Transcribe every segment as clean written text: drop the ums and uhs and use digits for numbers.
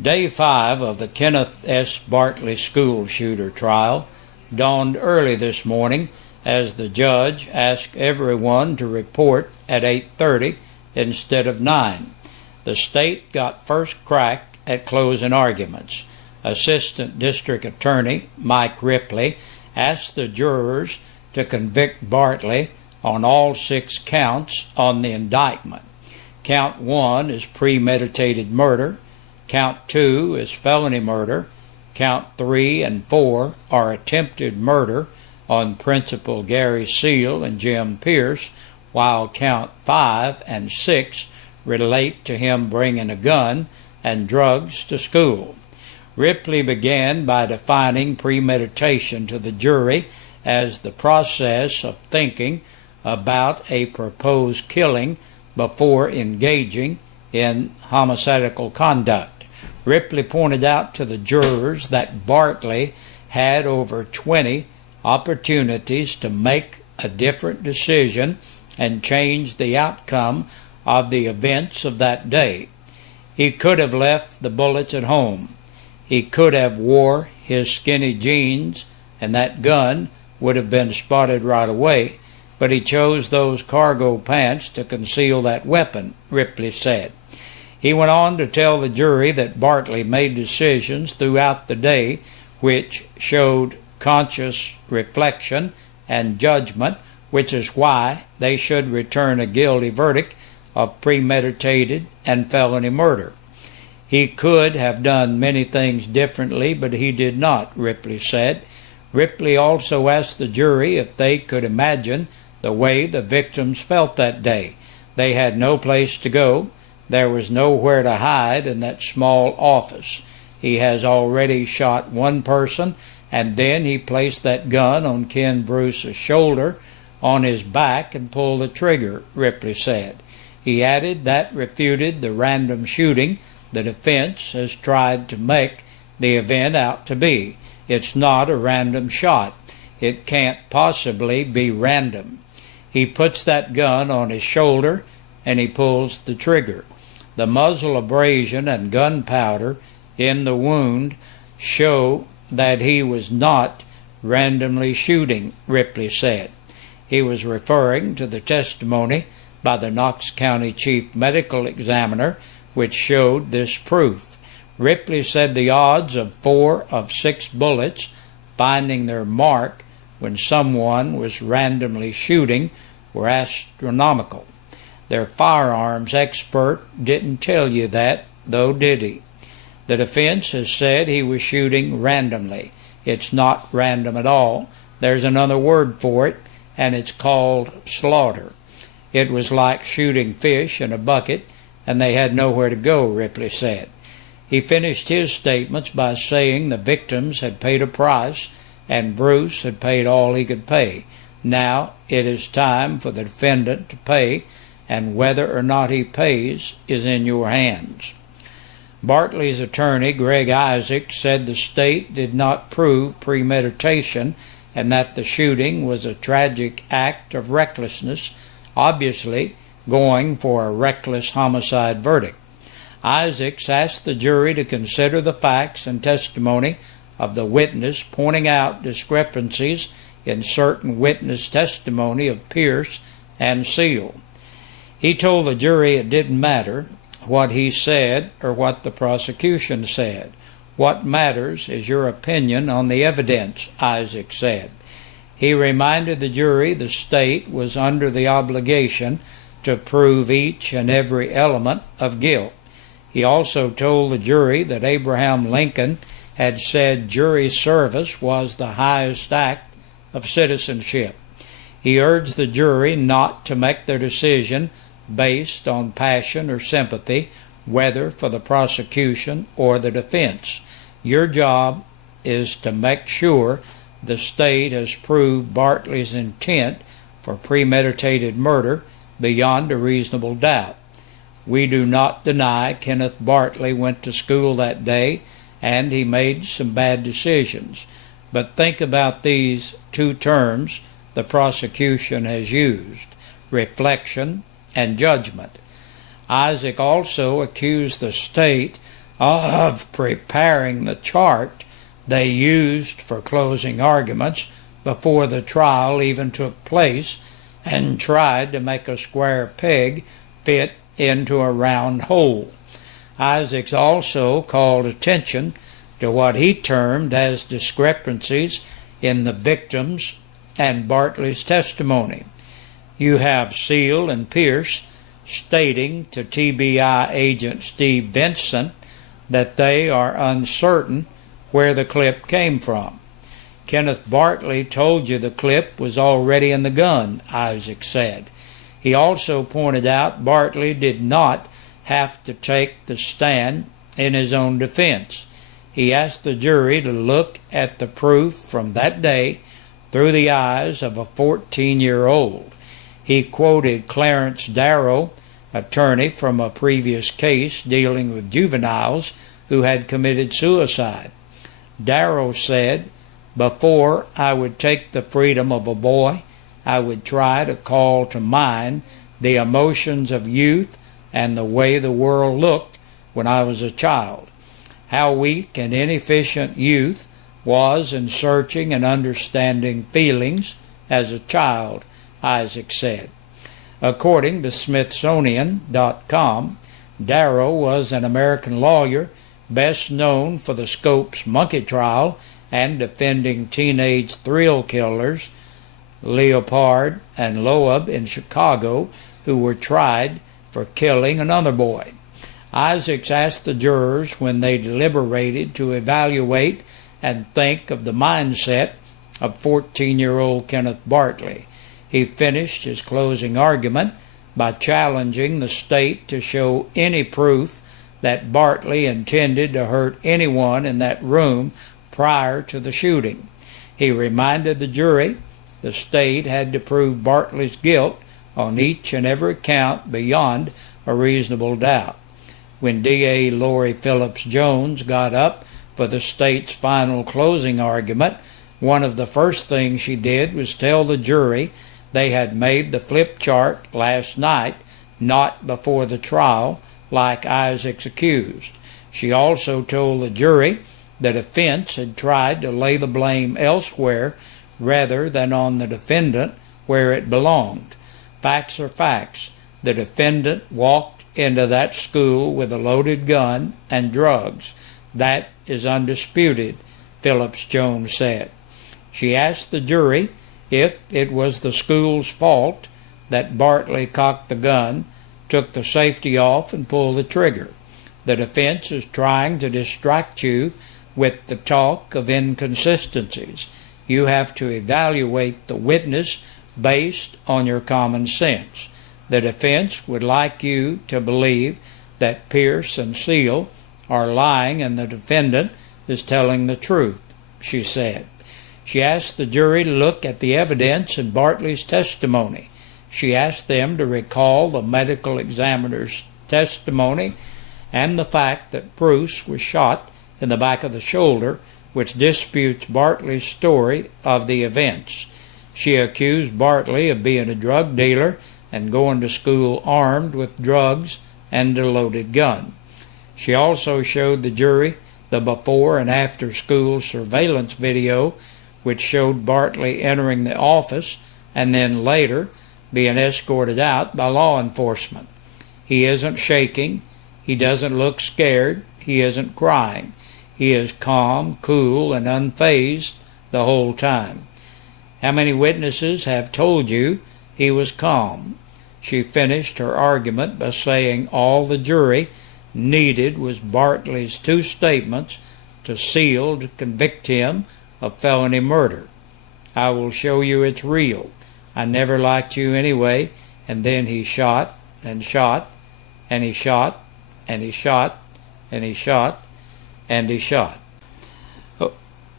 Day 5 of the Kenneth S. Bartley school shooter trial dawned early this morning as the judge asked everyone to report at 8:30 instead of 9. The state got first crack at closing arguments. Assistant District Attorney Mike Ripley asked the jurors to convict Bartley on all 6 counts on the indictment. Count 1 is premeditated murder. Count 2 is felony murder. Count 3 and 4 are attempted murder on Principal Gary Seal and Jim Pierce, while Count 5 and 6 relate to him bringing a gun and drugs to school. Ripley began by defining premeditation to the jury as the process of thinking about a proposed killing before engaging in homicidal conduct. Ripley pointed out to the jurors that Bartley had over 20 opportunities to make a different decision and change the outcome of the events of that day. He could have left the bullets at home. He could have wore his skinny jeans and that gun would have been spotted right away, but he chose those cargo pants to conceal that weapon, Ripley said. He went on to tell the jury that Bartley made decisions throughout the day which showed conscious reflection and judgment, which is why they should return a guilty verdict of premeditated and felony murder. He could have done many things differently, but he did not, Ripley said. Ripley also asked the jury if they could imagine the way the victims felt that day. They had no place to go. There was nowhere to hide in that small office. He has already shot one person, and then he placed that gun on Ken Bruce's shoulder on his back and pulled the trigger, Ripley said. He added that refuted the random shooting the defense has tried to make the event out to be. It's not a random shot. It can't possibly be random. He puts that gun on his shoulder and he pulls the trigger. The muzzle abrasion and gunpowder in the wound show that he was not randomly shooting, Ripley said. He was referring to the testimony by the Knox County Chief Medical Examiner, which showed this proof. Ripley said the odds of 4 of 6 bullets finding their mark when someone was randomly shooting were astronomical. Their firearms expert didn't tell you that, though, did he? The defense has said he was shooting randomly. It's not random at all. There's another word for it, and it's called slaughter. It was like shooting fish in a bucket, and they had nowhere to go, Ripley said. He finished his statements by saying the victims had paid a price, and Bruce had paid all he could pay. Now it is time for the defendant to pay, and whether or not he pays is in your hands. Bartley's attorney, Greg Isaac, said the state did not prove premeditation and that the shooting was a tragic act of recklessness, obviously going for a reckless homicide verdict. Isaacs asked the jury to consider the facts and testimony of the witness, pointing out discrepancies in certain witness testimony of Pierce and Seal. He told the jury it didn't matter what he said or what the prosecution said. What matters is your opinion on the evidence, Isaac said. He reminded the jury the state was under the obligation to prove each and every element of guilt. He also told the jury that Abraham Lincoln had said jury service was the highest act of citizenship. He urged the jury not to make their decision based on passion or sympathy, whether for the prosecution or the defense. Your job is to make sure the state has proved Bartley's intent for premeditated murder beyond a reasonable doubt. We do not deny Kenneth Bartley went to school that day and he made some bad decisions. But think about these 2 terms the prosecution has used: reflection and judgment. Isaac also accused the state of preparing the chart they used for closing arguments before the trial even took place, and tried to make a square peg fit into a round hole. Isaacs also called attention to what he termed as discrepancies in the victim's and Bartley's testimony. You have Seal and Pierce stating to TBI agent Steve Vincent that they are uncertain where the clip came from. Kenneth Bartley told you the clip was already in the gun, Isaac said. He also pointed out Bartley did not have to take the stand in his own defense. He asked the jury to look at the proof from that day through the eyes of a 14-year-old. He quoted Clarence Darrow, attorney from a previous case dealing with juveniles who had committed suicide. Darrow said, "Before I would take the freedom of a boy, I would try to call to mind the emotions of youth and the way the world looked when I was a child. How weak and inefficient youth was in searching and understanding feelings as a child," Isaac said. According to Smithsonian.com, Darrow was an American lawyer best known for the Scopes monkey trial and defending teenage thrill killers Leopard and Loeb in Chicago, who were tried for killing another boy. Isaacs asked the jurors when they deliberated to evaluate and think of the mindset of 14-year-old Kenneth Bartley. He finished his closing argument by challenging the state to show any proof that Bartley intended to hurt anyone in that room prior to the shooting. He reminded the jury the state had to prove Bartley's guilt on each and every count beyond a reasonable doubt. When D.A. Lori Phillips Jones got up for the state's final closing argument, one of the first things she did was tell the jury they had made the flip chart last night, not before the trial, like Isaac's accused. She also told the jury the defense had tried to lay the blame elsewhere rather than on the defendant where it belonged. Facts are facts. The defendant walked into that school with a loaded gun and drugs. That is undisputed, Phillips Jones said. She asked the jury if it was the school's fault that Bartley cocked the gun, took the safety off, and pulled the trigger. The defense is trying to distract you with the talk of inconsistencies. You have to evaluate the witness based on your common sense. The defense would like you to believe that Pierce and Seal are lying and the defendant is telling the truth, she said. She asked the jury to look at the evidence in Bartley's testimony. She asked them to recall the medical examiner's testimony and the fact that Bruce was shot in the back of the shoulder, which disputes Bartley's story of the events. She accused Bartley of being a drug dealer and going to school armed with drugs and a loaded gun. She also showed the jury the before and after school surveillance video, which showed Bartley entering the office and then later being escorted out by law enforcement. He isn't shaking. He doesn't look scared. He isn't crying. He is calm, cool, and unfazed the whole time. How many witnesses have told you he was calm? She finished her argument by saying all the jury needed was Bartley's two statements to Seal to convict him of felony murder. I will show you it's real. I never liked you anyway. And then he shot and shot and he shot and he shot and he shot and he shot.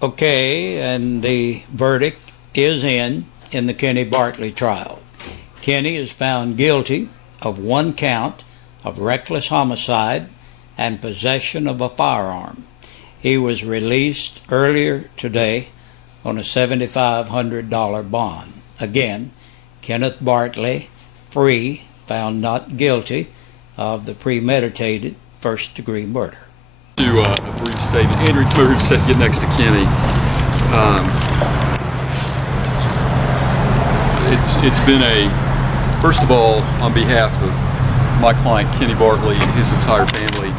Okay, and the verdict is in the Kenny Bartley trial. Kenny is found guilty of one count of reckless homicide and possession of a firearm. He was released earlier today on a $7,500 bond. Again, Kenneth Bartley, free, found not guilty of the premeditated first-degree murder. To a brief statement. Andrew, come over and get next to Kenny. It's been first of all, on behalf of my client Kenny Bartley and his entire family,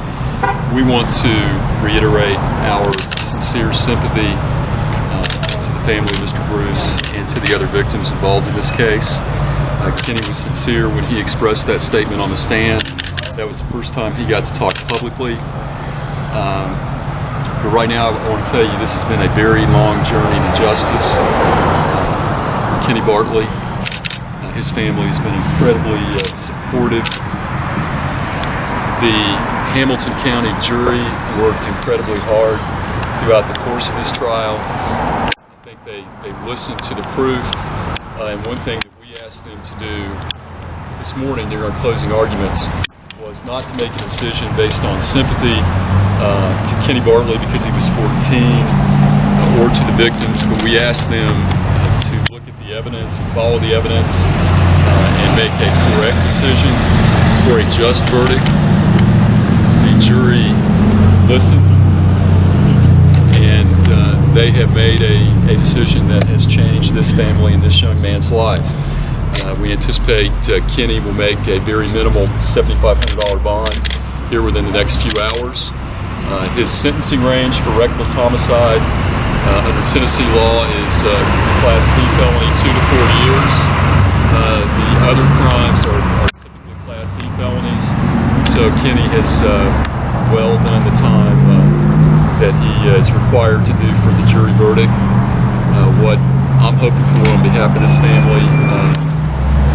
we want to reiterate our sincere sympathy to the family of Mr. Bruce and to the other victims involved in this case. Kenny was sincere when he expressed that statement on the stand. That was the first time he got to talk publicly. But right now, I want to tell you, this has been a very long journey to justice for Kenny Bartley. His family has been incredibly supportive. The Hamilton County jury worked incredibly hard throughout the course of this trial. I think they listened to the proof. And one thing that we asked them to do this morning during our closing arguments was not to make a decision based on sympathy to Kenny Bartley because he was 14 or to the victims, but we asked them to look at the evidence and follow the evidence and make a correct decision for a just verdict. The jury listened, and they have made a decision that has changed this family and this young man's life. We anticipate Kenny will make a very minimal $7,500 bond here within the next few hours. His sentencing range for reckless homicide under Tennessee law is it's a Class D felony, 2 to 4 years. The other crimes are typically Class E felonies. So Kenny has well done the time that he is required to do for the jury verdict. What I'm hoping for on behalf of this family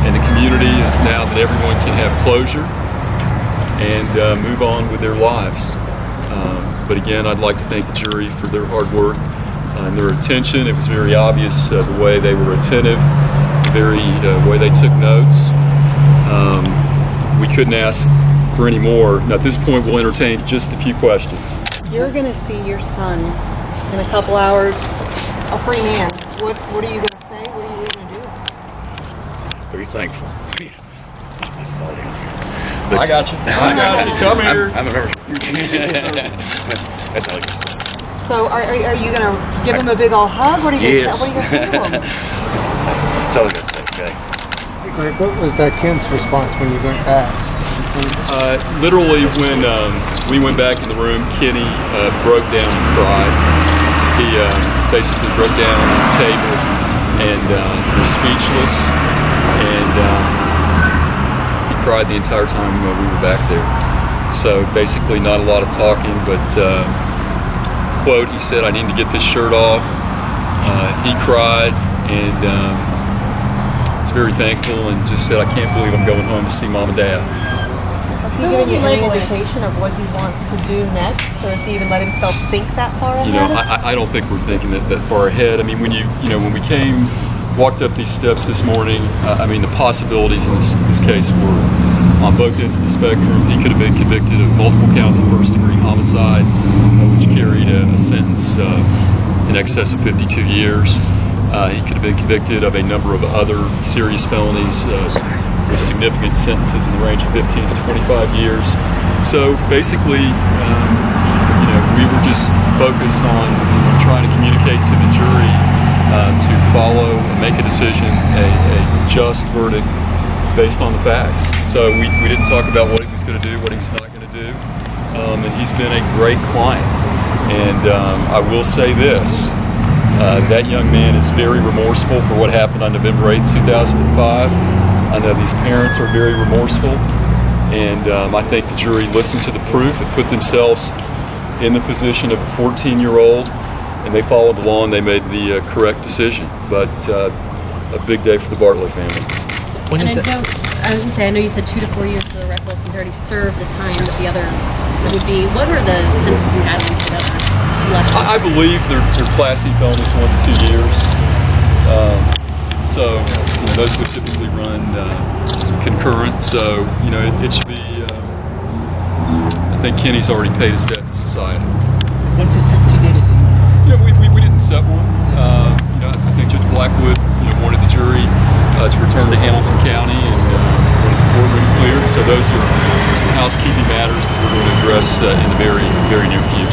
and the community is now that everyone can have closure and move on with their lives. But again, I'd like to thank the jury for their hard work and their attention. It was very obvious the way they were attentive, the way they took notes. We couldn't ask for any more. Now, at this point, we'll entertain just a few questions. You're going to see your son in a couple hours, a free man. What are you going to say? What are you going to do? Very thankful. I got you. Come here. I'm a member. That's all I can say. So are you going to give him a big old hug? What are you going to say to him? That's all I got to say, okay? Greg, what was Ken's response when you went back? Literally, when we went back in the room, Kenny broke down and cried. He basically broke down on the table and was speechless. And he cried the entire time we were back there. So basically not a lot of talking, but quote, he said, "I need to get this shirt off." He cried and was very thankful and just said, "I can't believe I'm going home to see Mom and Dad." Has he given you any indication of what he wants to do next, or has he even let himself think that far ahead? You know, I don't think we're thinking that far ahead. I mean, when when we walked up these steps this morning, I mean, the possibilities in this case were on both ends of the spectrum. He could have been convicted of multiple counts of first-degree homicide, which carried a sentence in excess of 52 years. He could have been convicted of a number of other serious felonies with significant sentences in the range of 15 to 25 years. So basically, we were just focused on trying to communicate to the jury to follow and make a decision, a just verdict based on the facts. So we didn't talk about what he was going to do, what he was not going to do, and he's been a great client. And I will say this, that young man is very remorseful for what happened on November 8, 2005. I know these parents are very remorseful, and I think the jury listened to the proof and put themselves in the position of a 14-year-old, and they followed the law and they made the correct decision. But a big day for the Bartley family. When is it? I was going to say, I know you said 2 to 4 years for the reckless. He's already served the time that the other would be. What are the sentencing guidelines for that? I believe they're Class E felonies, 1 to 2 years. So those would typically run concurrent. So it should be. I think Kenny's already paid his debt to society. When's his sentencing date? We didn't set one. I think Judge Blackwood wanted the jury to return to Hamilton County and wanted the courtroom cleared. So those are some housekeeping matters that we're going to address in the very, very near future.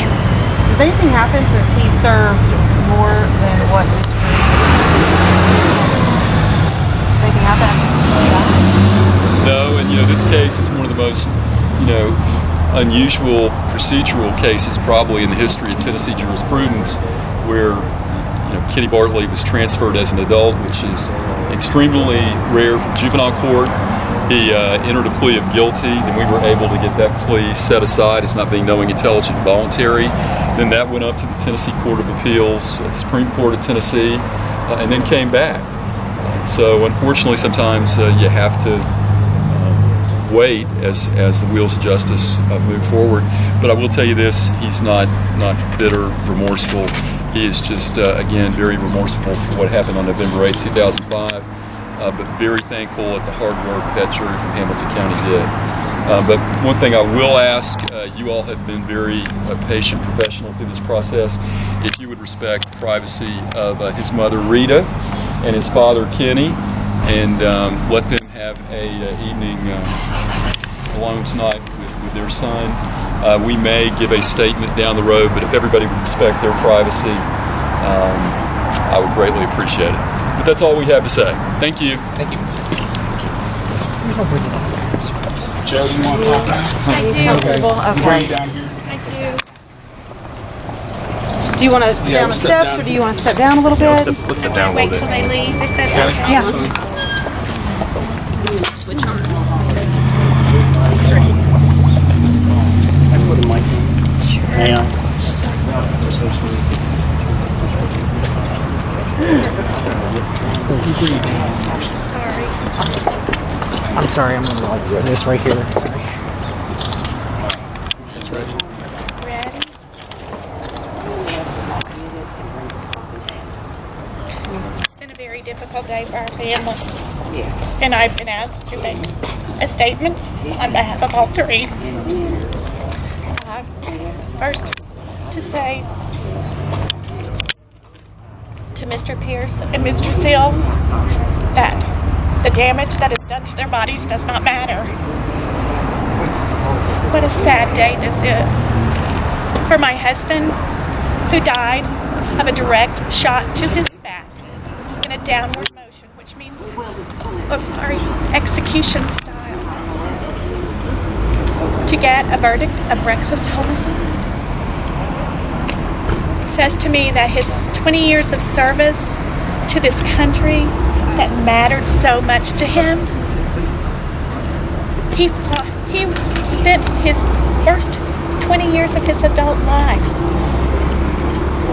Has anything happened since he served more than what was Has anything happened? No, and this case is one of the most, unusual procedural cases probably in the history of Tennessee jurisprudence, where Kenny Bartley was transferred as an adult, which is extremely rare for juvenile court. He entered a plea of guilty, then we were able to get that plea set aside as not being knowing, intelligent, voluntary. Then that went up to the Tennessee Court of Appeals, the Supreme Court of Tennessee, and then came back. So unfortunately, sometimes you have to wait as the wheels of justice move forward. But I will tell you this: he's not bitter, remorseful. He is just again very remorseful for what happened on November 8, 2005. But very thankful at the hard work that jury from Hamilton County did. But one thing I will ask, you all have been very patient, professional through this process. If you would respect the privacy of his mother, Rita, and his father, Kenny, and let them have a evening alone tonight with their son. We may give a statement down the road, but if everybody would respect their privacy, I would greatly appreciate it. But that's all we have to say. Thank you. Thank you. Joe, do you want to talk now? I do. Okay. Down here. I do. Do you want to stay on the steps, or do you want to step down a little bit? Let's step down a Wait little till bit. they leave, if that's Okay. okay. Yeah. Switch on. I put a mic in. Hang on. Sorry. I'm sorry, I'm gonna like this right here. Sorry. Ready? It's been a very difficult day for our families. And I've been asked to make a statement on behalf of all three. First, to say to Mr. Pierce and Mr. Sills that the damage that is done to their bodies does not matter. What a sad day this is. For my husband, who died of a direct shot to his back in a downward motion, which means, execution style. To get a verdict of reckless homicide says to me that his 20 years of service to this country that mattered so much to him, he spent his first 20 years of his adult life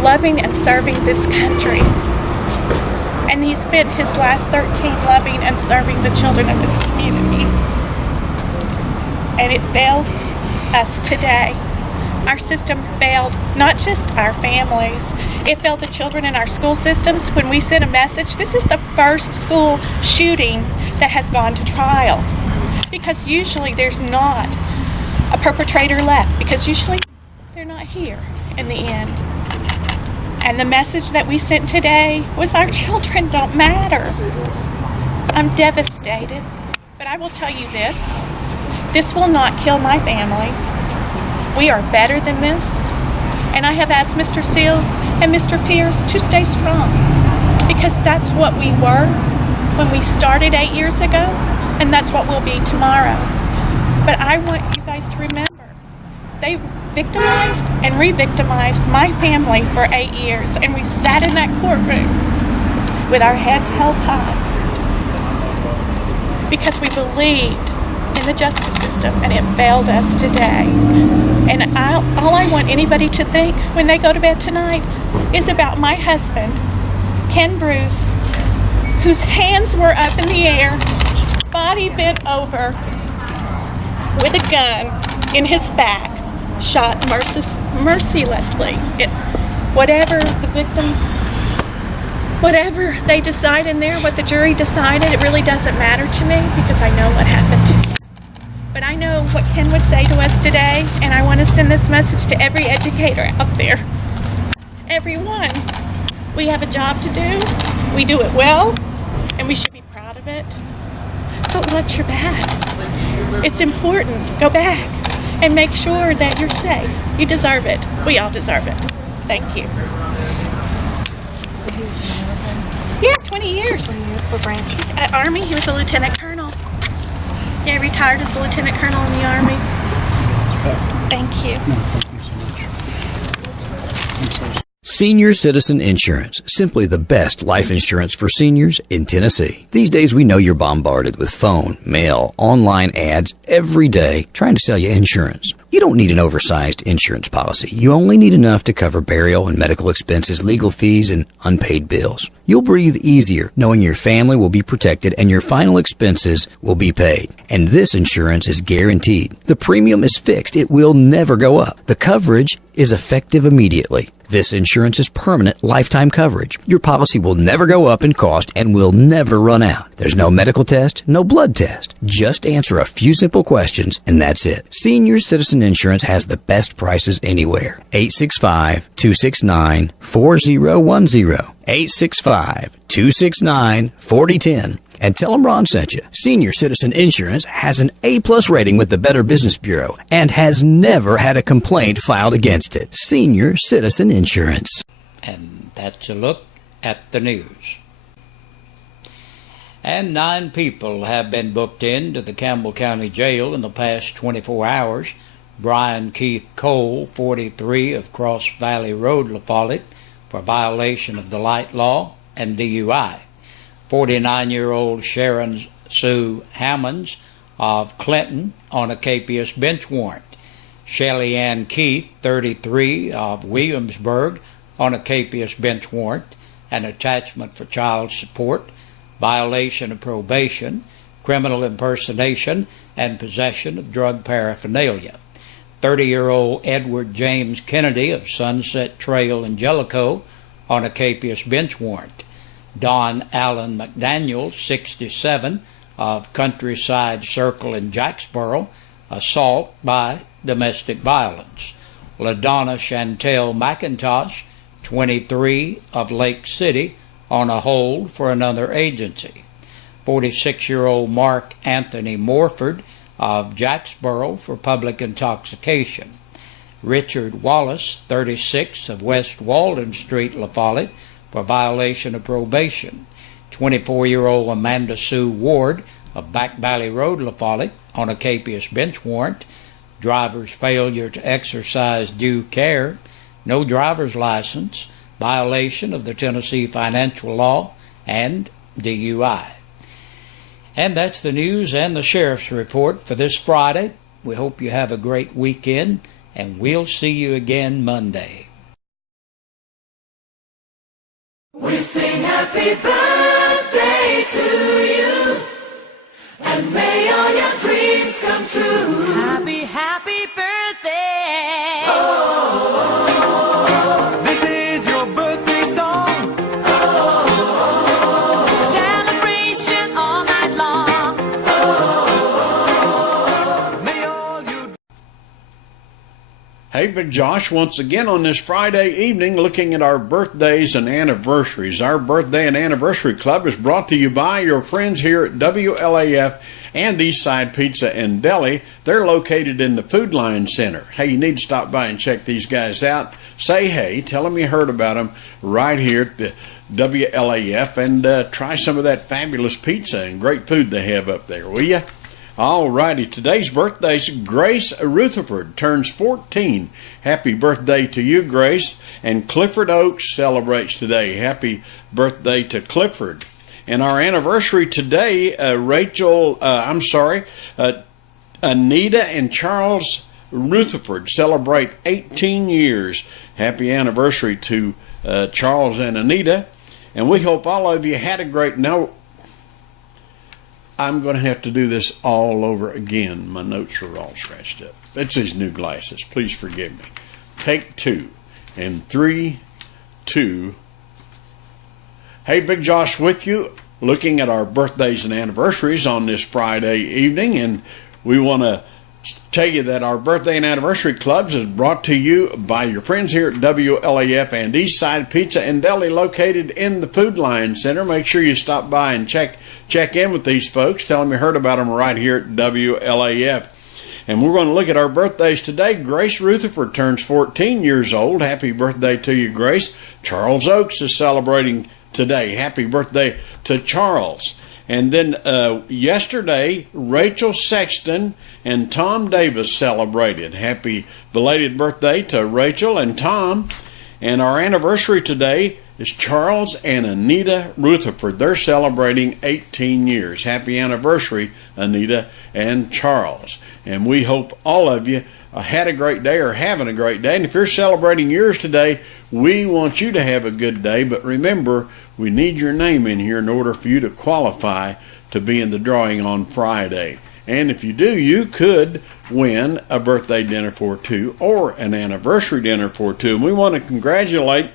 loving and serving this country. And he spent his last 13 loving and serving the children of this community. And it failed us today. Our system failed not just our families, it failed the children in our school systems. When we sent a message, this is the first school shooting that has gone to trial. Because usually there's not a perpetrator left, because usually they're not here in the end. And the message that we sent today was our children don't matter. I'm devastated, but I will tell you this. This will not kill my family. We are better than this. And I have asked Mr. Seals and Mr. Pierce to stay strong, because that's what we were when we started 8 years ago, and that's what we'll be tomorrow. But I want you guys to remember, they victimized and re-victimized my family for 8 years, and we sat in that courtroom with our heads held high because we believed in the justice system, and it failed us today. And all I want anybody to think when they go to bed tonight is about my husband, Ken Bruce, whose hands were up in the air, body bent over, with a gun in his back, shot mercilessly. Whatever the victim, whatever they decide in there, what the jury decided, it really doesn't matter to me, because I know what happened to him. But I know what Ken would say to us today, and I want to send this message to every educator out there. Everyone, we have a job to do. We do it well, and we should be proud of it. But watch your back. It's important. Go back and make sure that you're safe. You deserve it. We all deserve it. Thank you. Yeah, 20 years. 20 years. What branch? At Army, he was a lieutenant colonel. Yeah, retired as a lieutenant colonel in the Army. Thank you. Senior Citizen Insurance, simply the best life insurance for seniors in Tennessee. These days we know you're bombarded with phone, mail, online ads every day trying to sell you insurance. You don't need an oversized insurance policy. You only need enough to cover burial and medical expenses, legal fees, and unpaid bills. You'll breathe easier knowing your family will be protected and your final expenses will be paid. And this insurance is guaranteed. The premium is fixed. It will never go up. The coverage is effective immediately. This insurance is permanent lifetime coverage. Your policy will never go up in cost and will never run out. There's no medical test, no blood test. Just answer a few simple questions and that's it. Senior Citizen Insurance has the best prices anywhere. 865-269-4010. 865-269-4010. And tell them Ron sent you. Senior Citizen Insurance has an A+ rating with the Better Business Bureau and has never had a complaint filed against it. Senior Citizen Insurance. And that's a look at the news. And 9 people have been booked into the Campbell County Jail in the past 24 hours. Brian Keith Cole, 43, of Cross Valley Road, La Follette, for violation of the light law and DUI. 49-year-old Sharon Sue Hammonds of Clinton on a capious bench warrant. Shelly Ann Keith, 33, of Williamsburg, on a capious bench warrant, an attachment for child support, violation of probation, criminal impersonation, and possession of drug paraphernalia. 30-year-old Edward James Kennedy of Sunset Trail in Jellicoe on a capious bench warrant. Don Allen McDaniel, 67, of Countryside Circle in Jacksboro, assault by domestic violence. LaDonna Chantel McIntosh, 23, of Lake City, on a hold for another agency. 46-year-old Mark Anthony Morford of Jacksboro for public intoxication. Richard Wallace, 36, of West Walden Street, La Follette, for violation of probation. 24-year-old Amanda Sue Ward of Back Valley Road, La Follette, on a capious bench warrant. Driver's failure to exercise due care, no driver's license, violation of the Tennessee financial law, and DUI. And that's the news and the sheriff's report for this Friday. We hope you have a great weekend, and we'll see you again Monday. We sing happy birthday to you, and may all your dreams come true. Happy, happy birthday. Oh, this is your birthday song. Oh, celebration all night long. Oh, may all you. Hey, Big Josh, once again on this Friday evening, looking at our birthdays and anniversaries. Our Birthday and Anniversary Club is brought to you by your friends here at WLAF and Eastside Pizza and Deli. They're located in the Food Line Center. Hey, you need to stop by and check these guys out. Say hey, tell them you heard about them right here at the WLAF, and try some of that fabulous pizza and great food they have up there, will you? All righty, today's birthday's Grace Rutherford turns 14. Happy birthday to you, Grace. And Clifford Oakes celebrates today. Happy birthday to Clifford. And our anniversary today, Anita and Charles Rutherford celebrate 18 years. Happy anniversary to Charles and Anita. And we hope all of you had a great... Now, I'm going to have to do this all over again. My notes are all scratched up. It's these new glasses. Please forgive me. Take 2. And 3, 2. Hey, Big Josh with you, looking at our birthdays and anniversaries on this Friday evening. And we want to tell you that our Birthday and Anniversary Clubs is brought to you by your friends here at WLAF and Eastside Pizza and Deli, located in the Food Line Center. Make sure you stop by and check in with these folks. Tell them you heard about them right here at WLAF. And we're going to look at our birthdays today. Grace Rutherford turns 14 years old. Happy birthday to you, Grace. Charles Oakes is celebrating today. Happy birthday to Charles. And then yesterday, Rachel Sexton and Tom Davis celebrated. Happy belated birthday to Rachel and Tom. And our anniversary today is Charles and Anita Rutherford. They're celebrating 18 years. Happy anniversary, Anita and Charles. And we hope all of you had a great day or having a great day. And if you're celebrating yours today, we want you to have a good day. But remember, we need your name in here in order for you to qualify to be in the drawing on Friday. And if you do, you could win a birthday dinner for two or an anniversary dinner for two. And we want to congratulate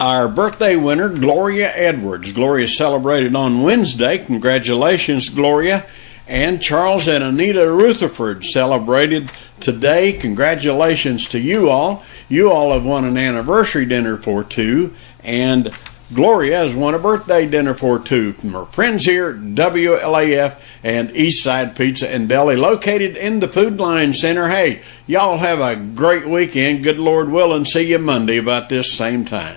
our birthday winner, Gloria Edwards. Gloria celebrated on Wednesday. Congratulations, Gloria. And Charles and Anita Rutherford celebrated today. Congratulations to you all. You all have won an anniversary dinner for two, and Gloria has won a birthday dinner for two from her friends here at WLAF and Eastside Pizza and Deli, located in the Food Line Center. Hey, y'all have a great weekend. Good Lord willing, see you Monday about this same time.